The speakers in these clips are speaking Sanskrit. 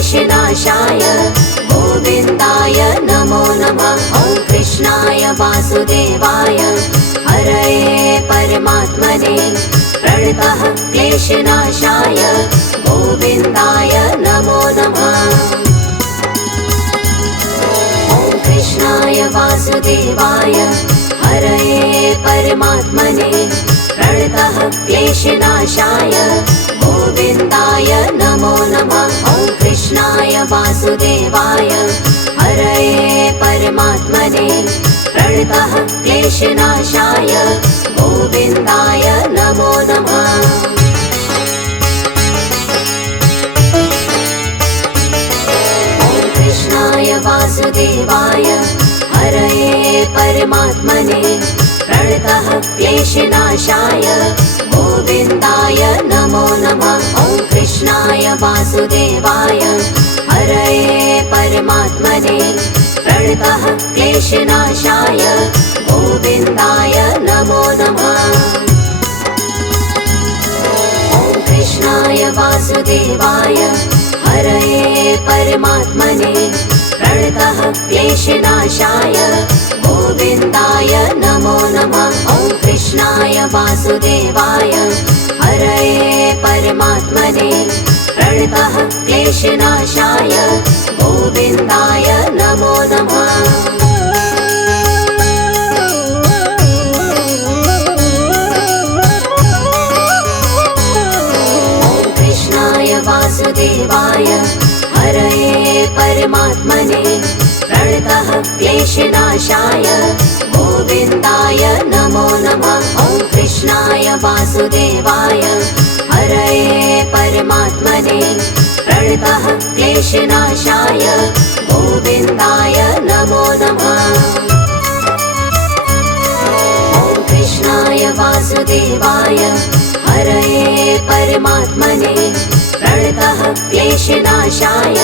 क्लेशनाशाय गोविन्दाय नमो नमः। ॐ कृष्णाय वासुदेवाय हरये परमात्मने प्रणतः क्लेशनाशाय गोविन्दाय नमो नमः। ॐ कृष्णाय वासुदेवाय हरये परमात्मने प्रणतः क्लेशनाशाय गोविन्दाय नमो नमः। ॐ कृष्णाय वासुदेवाय हरये परमात्मने प्रणतः क्लेशनाशाय गोविन्दाय नमो नमः। ॐ कृष्णाय वासुदेवाय हरये परमात्मने प्रणतः क्लेशनाशाय गोविन्दाय नमो नमः। ॐ कृष्णाय वासुदेवाय हरये परमात्मने प्रणतः क्लेशनाशाय गोविन्दाय नमो नमः। ॐ कृष्णाय वासुदेवाय हरये परमात्मने प्रणतः क्लेशनाशाय गोविन्दाय नमो नमः। ॐ कृष्णाय वासुदेवाय हरये परमात्मने प्रणतः क्लेशनाशाय गोविन्दाय नमो नमः। ॐ कृष्णाय वासुदेवाय हरये परमात्मने प्रणतः क्लेशनाशाय गोविन्दाय नमो नमः। ॐ कृष्णाय वासुदेवाय हरये परमात्मने प्रणतः क्लेशनाशाय गोविन्दाय नमो नमः। ॐ कृष्णाय वासुदेवाय हरये परमात्मने प्रणतः क्लेशनाशाय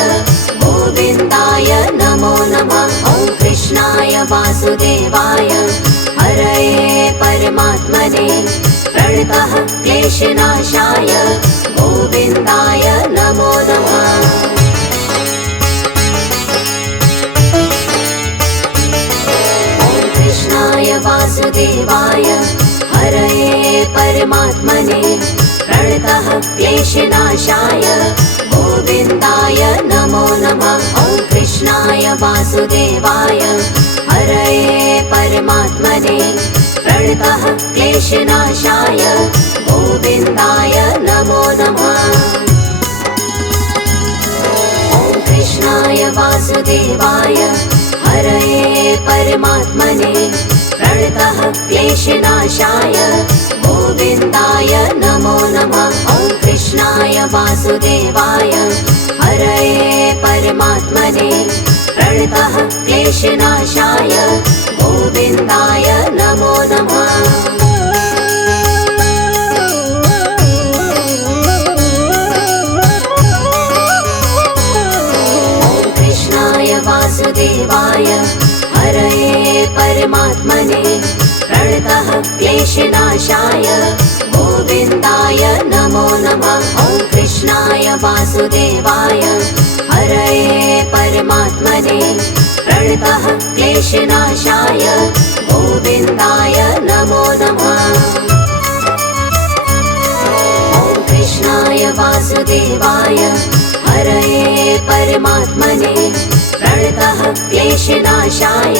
गोविन्दाय नमो नमः। ॐ कृष्णाय वासुदेवाय हरये परमात्मने प्रणतः क्लेशनाशाय गोविन्दाय नमो नमः। ॐ कृष्णाय वासुदेवाय हरये परमात्मने प्रणतः क्लेशनाशाय गोविन्दाय नमो नमः। ॐ कृष्णाय वासुदेवाय हरये परमात्मने प्रणतः क्लेशनाशाय गोविन्दाय नमो नमः। ॐ कृष्णाय वासुदेवाय हरये परमात्मने प्रणतः क्लेशनाशाय गोविन्दाय नमो नमः। ॐ कृष्णाय वासुदेवाय हरये परमात्मने प्रणतः क्लेशनाशाय गोविन्दाय नमो नमः। ॐ कृष्णाय वासुदेवाय हरये परमात्मने प्रणतः क्लेशनाशाय गोविन्दाय नमो नमः। ॐ कृष्णाय वासुदेवाय हरये परमात्मने प्रणतः क्लेशनाशाय गोविन्दाय नमो नमः। ॐ कृष्णाय वासुदेवाय हरये परमात्मने प्रणतः क्लेशनाशाय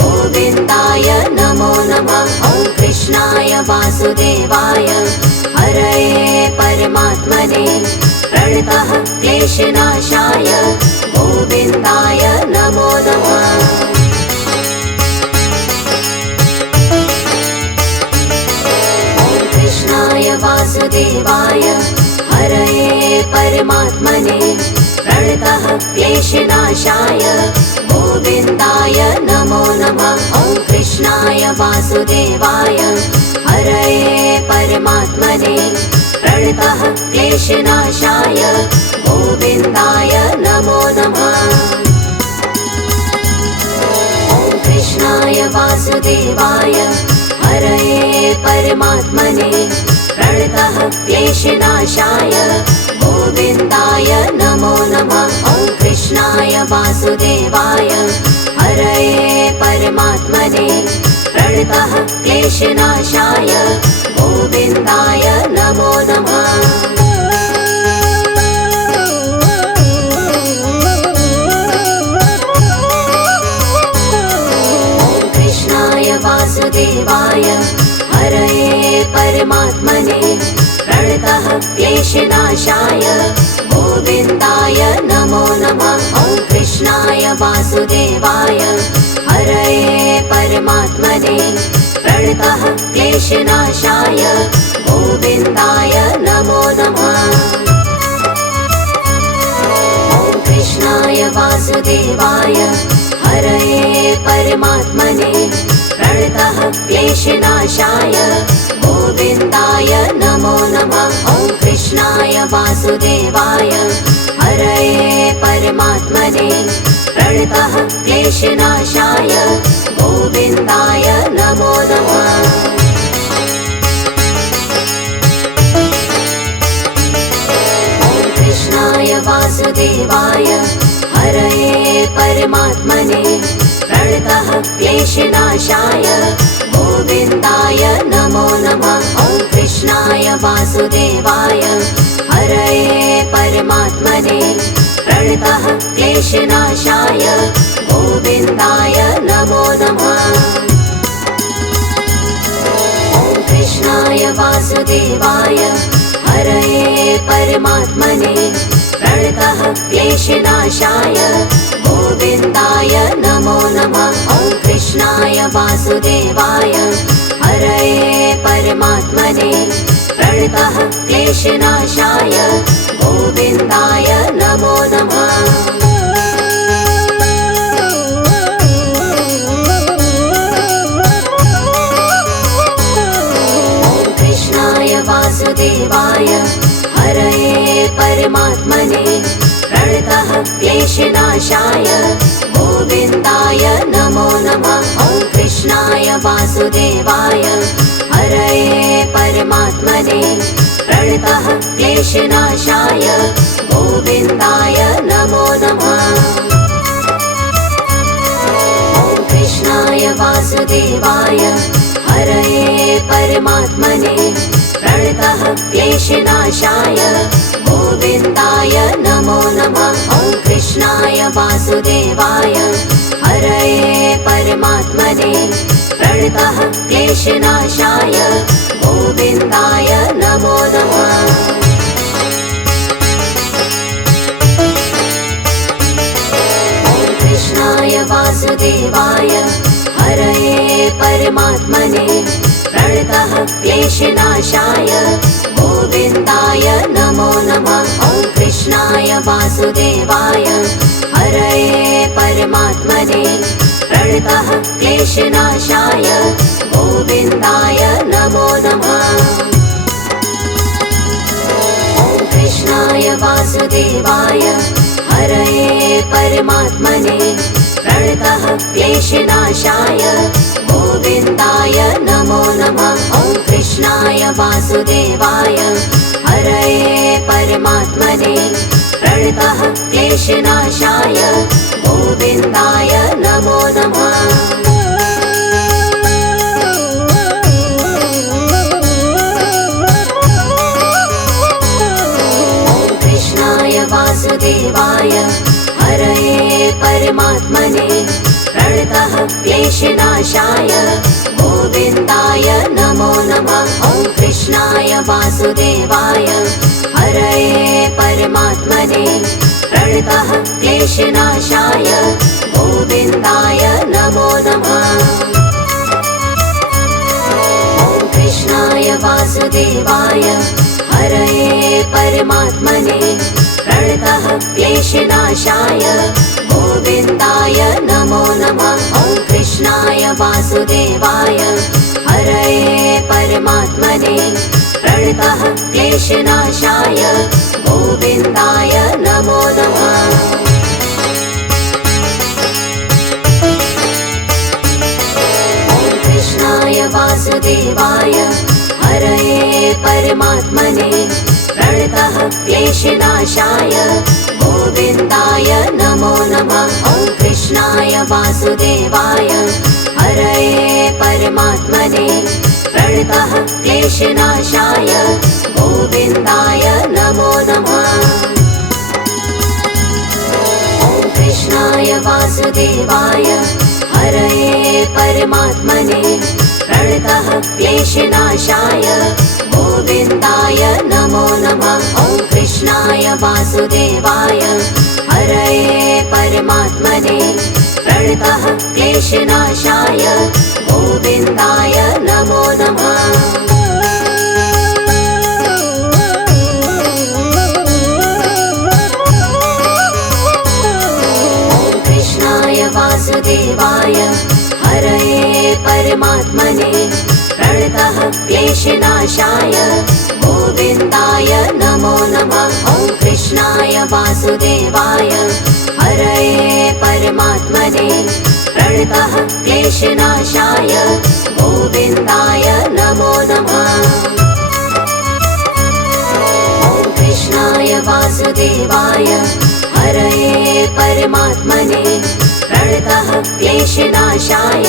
गोविन्दाय नमो नमः। ॐ कृष्णाय वासुदेवाय हरये परमात्मने प्रणतः क्लेशनाशाय गोविन्दाय नमो नमः। ॐ कृष्णाय वासुदेवाय हरये परमात्मने प्रणतः क्लेशनाशाय गोविन्दाय नमो नमः। ॐ कृष्णाय वासुदेवाय हरये परमात्मने प्रणतः क्लेशनाशाय गोविन्दाय नमो नमः। ॐ कृष्णाय वासुदेवाय हरये परमात्मने प्रणतः क्लेशनाशाय गोविन्दाय नमो नमः। वासुदेवाय हरये परमात्मने प्रणतः क्लेशनाशाय गोविन्दाय नमो नमः। वासुदेवाय हरये परमात्मने प्रणतः क्लेशनाशाय गोविन्दाय नमो नमः। ॐ कृष्णाय वासुदेवाय हरये परमात्मने प्रणतः क्लेशनाशाय गोविन्दाय नमो नमः। ॐ कृष्णाय वासुदेवाय हरये परमात्मने प्रणतः क्लेशनाशाय गोविन्दाय नमो नमः। ॐ कृष्णाय वासुदेवाय हरये परमात्मने प्रणतः क्लेशनाशाय गोविन्दाय नमो नमः। ॐ कृष्णाय वासुदेवाय हरये परमात्मने प्रणतः क्लेशनाशाय गोविन्दाय नमो नमः। ॐ कृष्णाय वासुदेवाय हरये परमात्मने प्रणतः क्लेशनाशाय गोविन्दाय नमो नमः। ॐ कृष्णाय वासुदेवाय हरये परमात्मने प्रणतः क्लेशनाशाय गोविन्दाय नमो नमः। ॐ कृष्णाय वासुदेवाय हरये परमात्मने प्रणतः क्लेशनाशाय गोविन्दाय नमो नमः। ॐ कृष्णाय वासुदेवाय हरये परमात्मने प्रणतः क्लेशनाशाय गोविन्दाय नमो नमः। ॐ कृष्णाय वासुदेवाय हरये परमात्मने प्रणतः क्लेशनाशाय गोविन्दाय नमो नमः। ॐ कृष्णाय वासुदेवाय हरये परमात्मने प्रणतः क्लेशनाशाय गोविन्दाय नमो नमः। ॐ कृष्णाय वासुदेवाय हरये परमात्मने प्रणतः क्लेशनाशाय गोविन्दाय नमो नमः। ॐ कृष्णाय वासुदेवाय हरये परमात्मने प्रणतः क्लेशनाशाय गोविन्दाय नमो नमः। ॐ कृष्णाय वासुदेवाय हरये परमात्मने प्रणतः क्लेशनाशाय गोविन्दाय नमो नमः। ॐ कृष्णाय वासुदेवाय हरये परमात्मने प्रणतः क्लेशनाशाय गोविन्दाय नमो नमः। ॐ कृष्णाय वासुदेवाय हरये परमात्मने प्रणतः क्लेशनाशाय गोविन्दाय नमो नमः। ॐ कृष्णाय वासुदेवाय हरये परमात्मने प्रणतः क्लेशनाशाय गोविन्दाय नमो नमः। ॐ कृष्णाय वासुदेवाय हरये परमात्मने प्रणतः क्लेशनाशाय गोविन्दाय नमो नमः। ॐ कृष्णाय वासुदेवाय हरये परमात्मने प्रणतः क्लेशनाशाय गोविन्दाय नमो नमः। ॐ कृष्णाय वासुदेवाय हरये परमात्मने प्रणतः क्लेशनाशाय गोविन्दाय नमो नमः। ॐ कृष्णाय वासुदेवाय हरये परमात्मने प्रणतः क्लेशनाशाय गोविन्दाय नमो नमः। ॐ वासुदेवाय हरये परमात्मने प्रणतः क्लेशनाशाय गोविन्दाय नमो नमः। ॐ कृष्णाय वासुदेवाय हरये परमात्मने प्रणतः क्लेशनाशाय गोविन्दाय नमो नमः। ॐ कृष्णाय वासुदेवाय हरये परमात्मने प्रणतः क्लेशनाशाय गोविन्दाय नमो नमः। ॐ कृष्णाय वासुदेवाय हरये परमात्मने प्रणतः क्लेशनाशाय गोविन्दाय नमो नमः। ॐ कृष्णाय वासुदेवाय हरये परमात्मने प्रणतः क्लेशनाशाय गोविन्दाय नमो नमः। ॐ कृष्णाय वासुदेवाय हरये परमात्मने प्रणतः क्लेशनाशाय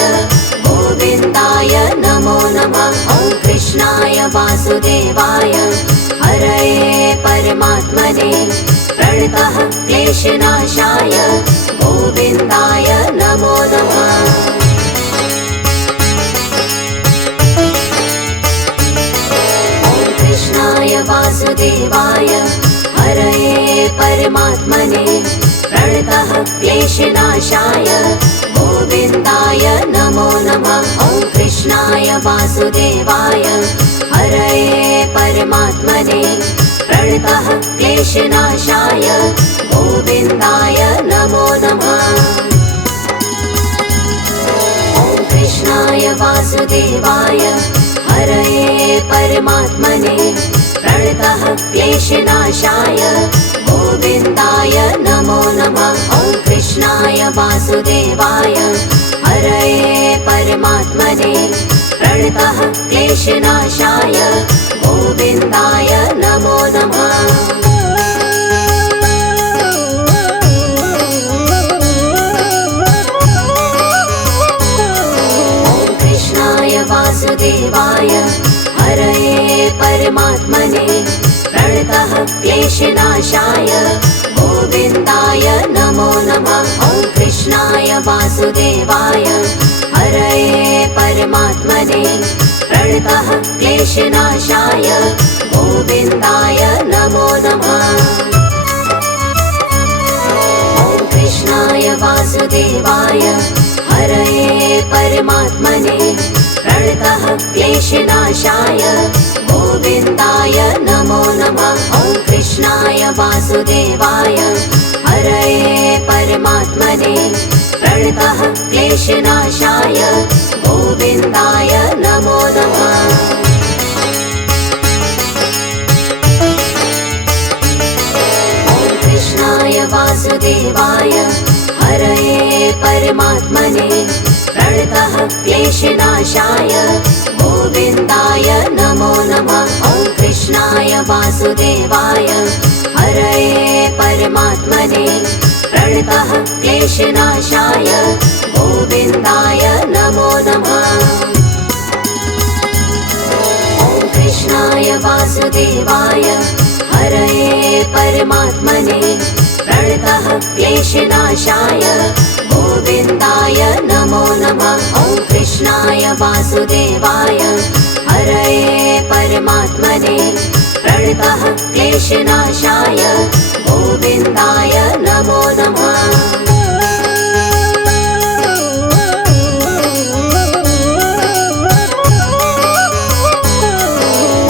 गोविन्दाय नमो नमः। ॐ कृष्णाय वासुदेवाय हरये परमात्मने प्रणतः क्लेशनाशाय गोविन्दाय नमो नमः। ॐ कृष्णाय वासुदेवाय हरये परमात्मने प्रणतः क्लेशनाशाय गोविन्दाय नमो नमः। ॐ कृष्णाय वासुदेवाय हरये परमात्मने प्रणतः क्लेशनाशाय गोविन्दाय नमो नमः। ॐ कृष्णाय वासुदेवाय हरये परमात्मने प्रणतः क्लेशनाशाय गोविन्दाय नमो नमः। ॐ कृष्णाय वासुदेवाय हरये परमात्मने प्रणतः क्लेशनाशाय गोविन्दाय नमो नमः। ॐ कृष्णाय वासुदेवाय हरये परमात्मने प्रणतः क्लेशनाशाय गोविन्दाय नमो नमः। ॐ कृष्णाय वासुदेवाय हरये परमात्मने प्रणतः क्लेशनाशाय गोविन्दाय नमो नमः। ॐ कृष्णाय वासुदेवाय हरये परमात्मने प्रणतः क्लेशनाशाय गोविन्दाय नमो नमः। ॐ कृष्णाय वासुदेवाय हरये परमात्मने प्रणतः क्लेशनाशाय गोविन्दाय नमो नमः। ॐ कृष्णाय वासुदेवाय हरये परमात्मने प्रणतः क्लेशनाशाय गोविन्दाय नमो नमः। ॐ कृष्णाय वासुदेवाय हरये परमात्मने प्रणतः क्लेशनाशाय गोविन्दाय नमो नमः। ॐ कृष्णाय वासुदेवाय हरये परमात्मने प्रणतः क्लेशनाशाय गोविन्दाय नमो नमः। ॐ कृष्णाय वासुदेवाय हरये परमात्मने प्रणतः क्लेशनाशाय गोविन्दाय नमो नमः।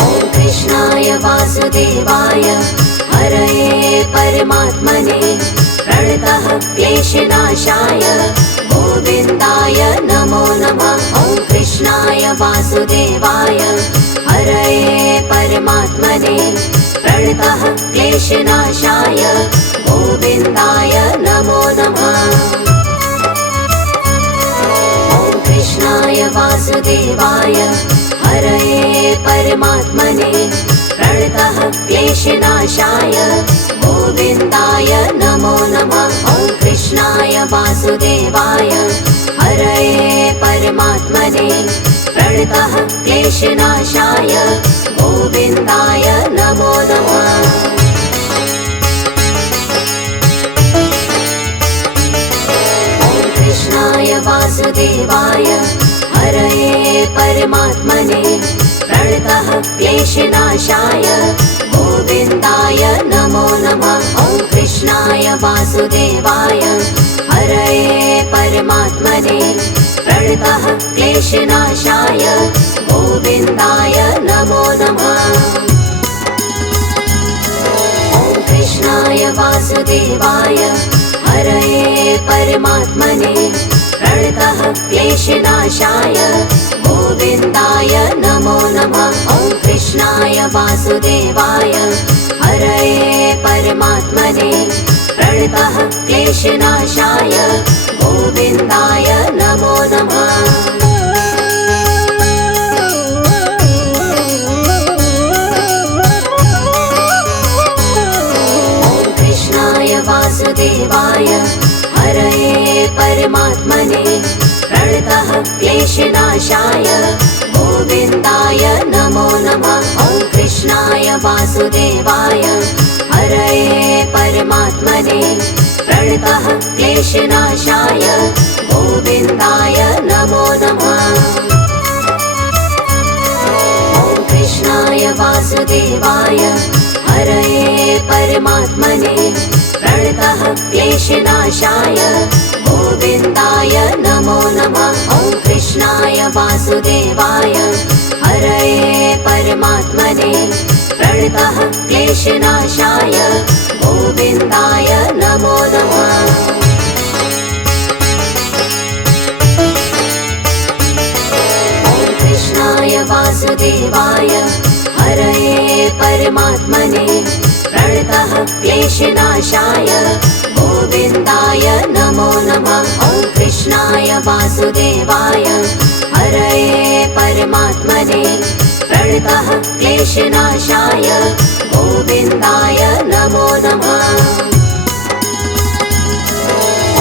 ॐ कृष्णाय वासुदेवाय हरये परमात्मने प्रणतः क्लेशनाशाय गोविन्दाय नमो नमः। ॐ कृष्णाय वासुदेवाय हरये परमात्मने प्रणतः क्लेशनाशाय गोविन्दाय नमो नमः। ॐ कृष्णाय वासुदेवाय हरये परमात्मने प्रणतः क्लेशनाशाय गोविन्दाय नमो नमः। ॐ कृष्णाय वासुदेवाय वासुदेवाय हरये परमात्मने प्रणतः क्लेशनाशाय गोविन्दाय नमो नमः। कृष्णाय वासुदेवाय हरये परमात्मने प्रणतः क्लेशनाशाय गोविन्दाय नमो नमः। ॐ कृष्णाय वासुदेवाय हरये परमात्मने प्रणतः क्लेशनाशाय गोविन्दाय नमो नमः। ॐ कृष्णाय वासुदेवाय हरये परमात्मने प्रणतः क्लेशनाशाय गोविन्दाय नमो नमः। ॐ कृष्णाय वासुदेवाय हरये परमात्मने प्रणतः क्लेशनाशाय गोविन्दाय नमो नमः। वासुदेवाय हरये परमात्मने प्रणतः क्लेशनाशाय गोविन्दाय नमो नमः। ॐ कृष्णाय वासुदेवाय हरये परमात्मने प्रणतः क्लेशनाशाय गोविन्दाय नमो नमः। ॐ कृष्णाय वासुदेवाय हरये परमात्मने प्रणतः क्लेशनाशाय गोविन्दाय नमो नमः। ॐ कृष्णाय वासुदेवाय हरये परमात्मने प्रणतः क्लेशनाशाय गोविन्दाय नमो नमः। ॐ कृष्णाय वासुदेवाय हरये परमात्मने प्रणतः क्लेशनाशाय गोविन्दाय नमो नमः। ॐ कृष्णाय वासुदेवाय हरये परमात्मने प्रणतः क्लेशनाशाय गोविन्दाय नमो नमः।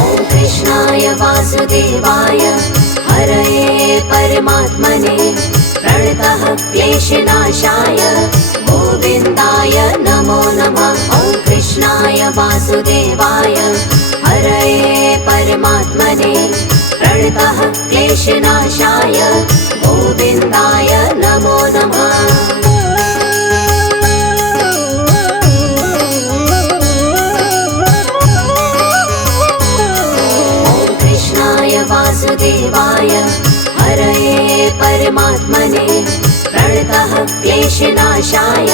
ॐ कृष्णाय वासुदेवाय हरये परमात्मने प्रणतः क्लेशनाशाय गोविन्दाय नमो नमः। ॐ कृष्णाय वासुदेवाय हरये परमात्मने प्रणतः क्लेशनाशाय गोविन्दाय नमो नमः। ॐ कृष्णाय वासुदेवाय हरये परमात्मने प्रणतः क्लेशनाशाय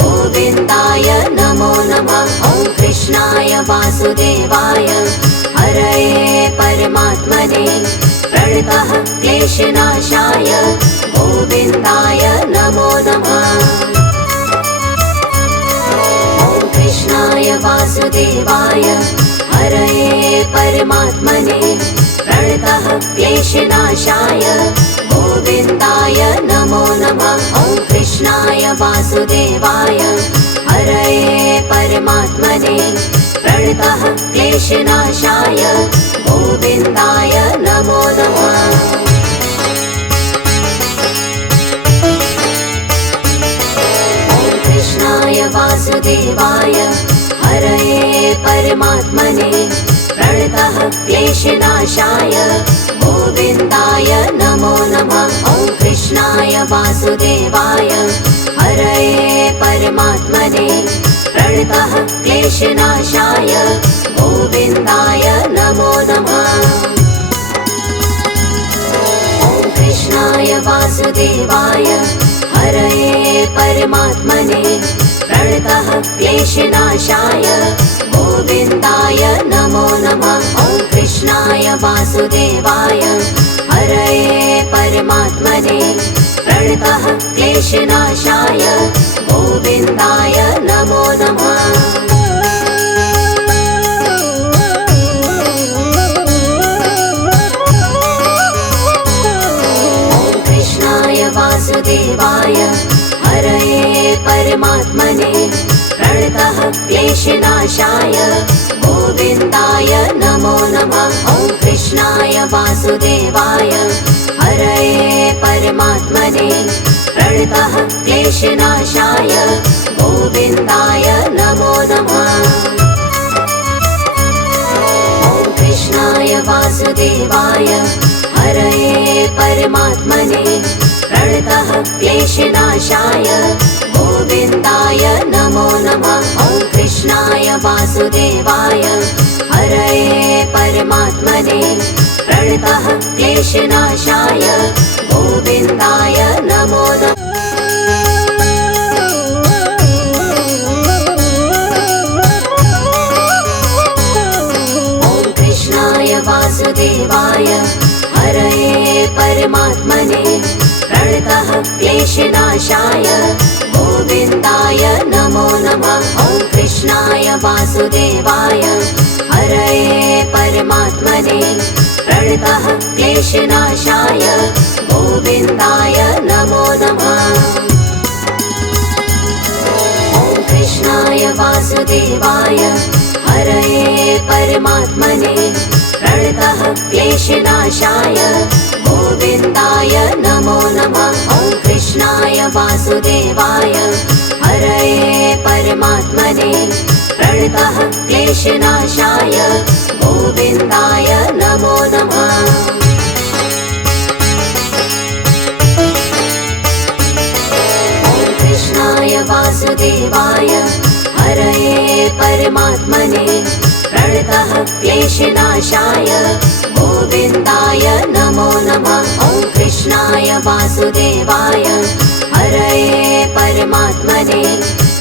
गोविन्दाय नमो नमः। ॐ कृष्णाय वासुदेवाय हरये परमात्मने प्रणतः क्लेशनाशाय गोविन्दाय नमो नमः। ॐ कृष्णाय वासुदेवाय हरये परमात्मने प्रणतः क्लेशनाशाय गोविन्दाय नमो नमः। ॐ कृष्णाय वासुदेवाय हरये परमात्मने प्रणतः क्लेशनाशाय गोविन्दाय नमो नमः। ॐ कृष्णाय वासुदेवाय हरये परमात्मने प्रणतः क्लेशनाशाय गोविन्दाय नमो नमः। ॐ कृष्णाय वासुदेवाय हरये परमात्मने प्रणतः क्लेशनाशाय गोविन्दाय नमो नमः। ॐ कृष्णाय वासुदेवाय हरये परमात्मने प्रणतः क्लेशनाशाय गोविन्दाय नमो नमः। ॐ कृष्णाय वासुदेवाय हरये परमात्मने प्रणतः क्लेशनाशाय गोविन्दाय नमो नमः। ॐ कृष्णाय वासुदेवाय हरये परमात्मने प्रणतः क्लेशनाशाय गोविन्दाय नमो नमः। कृष्णाय वासुदेवाय हरये परमात्मने प्रणतः क्लेशनाशाय गोविन्दाय नमो नमः। ॐ कृष्णाय वासुदेवाय हरये परमात्मने प्रणतः क्लेशनाशाय गोविन्दाय नमो नमः। ॐ कृष्णाय वासुदेवाय हरये परमात्मने प्रणतः क्लेशनाशाय गोविन्दाय नमो नमः। ॐ कृष्णाय वासुदेवाय हरये परमात्मने प्रणतः क्लेशनाशाय गोविन्दाय नमो नमः। ॐ कृष्णाय वासुदेवाय हरये परमात्मने प्रणतः क्लेशनाशाय गोविन्दाय नमो नमः। ॐ कृष्णाय वासुदेवाय हरये परमात्मने प्रणतः क्लेशनाशाय गोविन्दाय नमो नमः। ॐ कृष्णाय वासुदेवाय हरये परमात्मने प्रणतः क्लेशनाशाय गोविन्दाय नमो नमः। ॐ कृष्णाय वासुदेवाय हरये परमात्मने प्रणतः क्लेशनाशाय गोविन्दाय नमो नमः। ॐ कृष्णाय वासुदेवाय हरये परमात्मने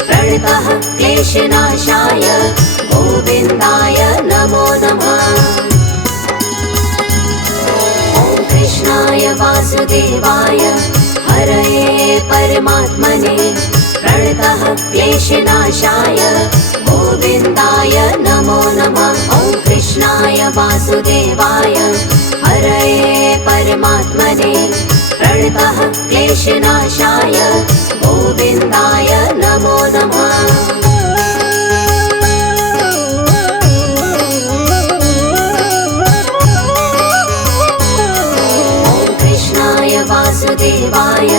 प्रणतः क्लेशनाशाय गोविन्दाय नमो नमः। ॐ कृष्णाय वासुदेवाय हरये परमात्मने प्रणतः क्लेशनाशाय गोविन्दाय नमो नमः। ॐ कृष्णाय वासुदेवाय हरये परमात्मने प्रणतः क्लेशनाशाय गोविन्दाय नमो नमः। ॐ कृष्णाय वासुदेवाय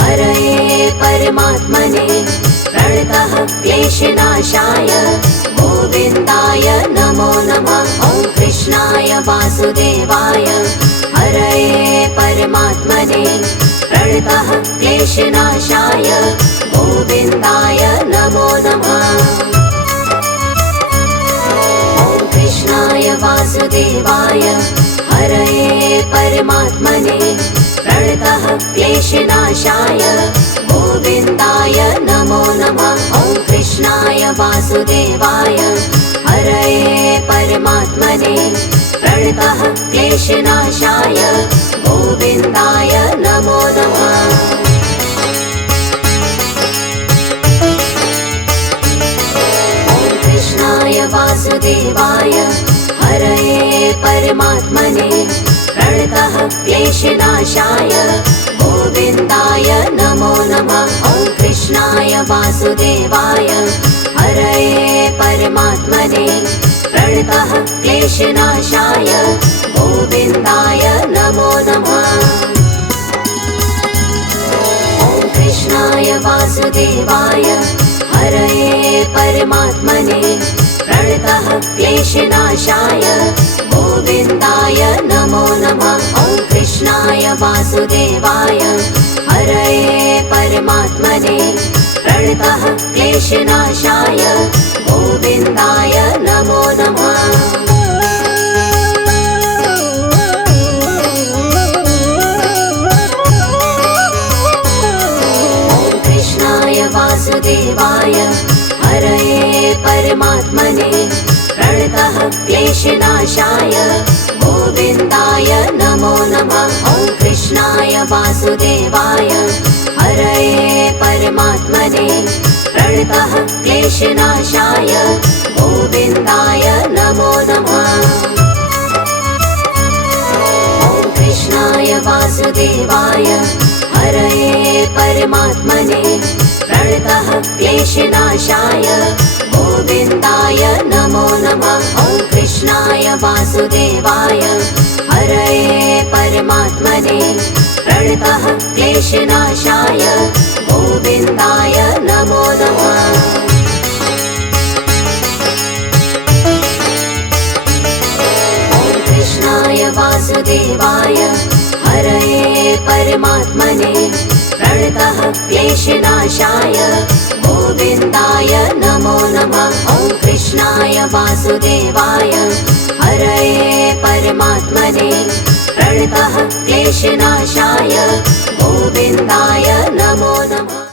हरये परमात्मने प्रणतः क्लेशनाशाय गोविन्दाय नमो नमः। ॐ कृष्णाय वासुदेवाय हरये परमात्मने प्रणतः क्लेशनाशाय गोविन्दाय नमो नमः। ॐ कृष्णाय वासुदेवाय हरये परमात्मने प्रणतः क्लेशनाशाय गोविन्दाय नमो नमः। ॐ कृष्णाय वासुदेवाय हरये परमात्मने प्रणतः क्लेशनाशाय गोविन्दाय नमो नमः। ॐ कृष्णाय वासुदेवाय हरये परमात्मने प्रणतः क्लेशनाशाय गोविन्दाय नमो नमः। ॐ कृष्णाय वासुदेवाय हरये परमात्मने प्रणतः क्लेशनाशाय गोविन्दाय नमो नमः। ॐ कृष्णाय वासुदेवाय हरये परमात्मने प्रणतः क्लेशनाशाय गोविन्दाय नमो नमः। ॐ कृष्णाय वासुदेवाय हरये परमात्मने प्रणतः क्लेशनाशाय गोविन्दाय नमो नमः। ॐ कृष्णाय वासुदेवाय हरये परमात्मने प्रणतः क्लेशनाशाय गोविन्दाय नमो नमः। ॐ कृष्णाय वासुदेवाय हरये परमात्मने प्रणतः क्लेशनाशाय गोविन्दाय नमो नमः। ॐ कृष्णाय वासुदेवाय हरये परमात्मने प्रणतः क्लेशनाशाय गोविन्दाय नमो नमः। ॐ कृष्णाय वासुदेवाय परमात्मने प्रणतः क्लेशनाशाय गोविन्दाय नमो नमः। ॐ कृष्णाय वासुदेवाय हरये परमात्मने प्रणतः क्लेशनाशाय गोविन्दाय नमो नमः। ॐ कृष्णाय वासुदेवाय हरये परमात्मने प्रणतः क्लेशनाशाय गोविन्दाय नमो नमः।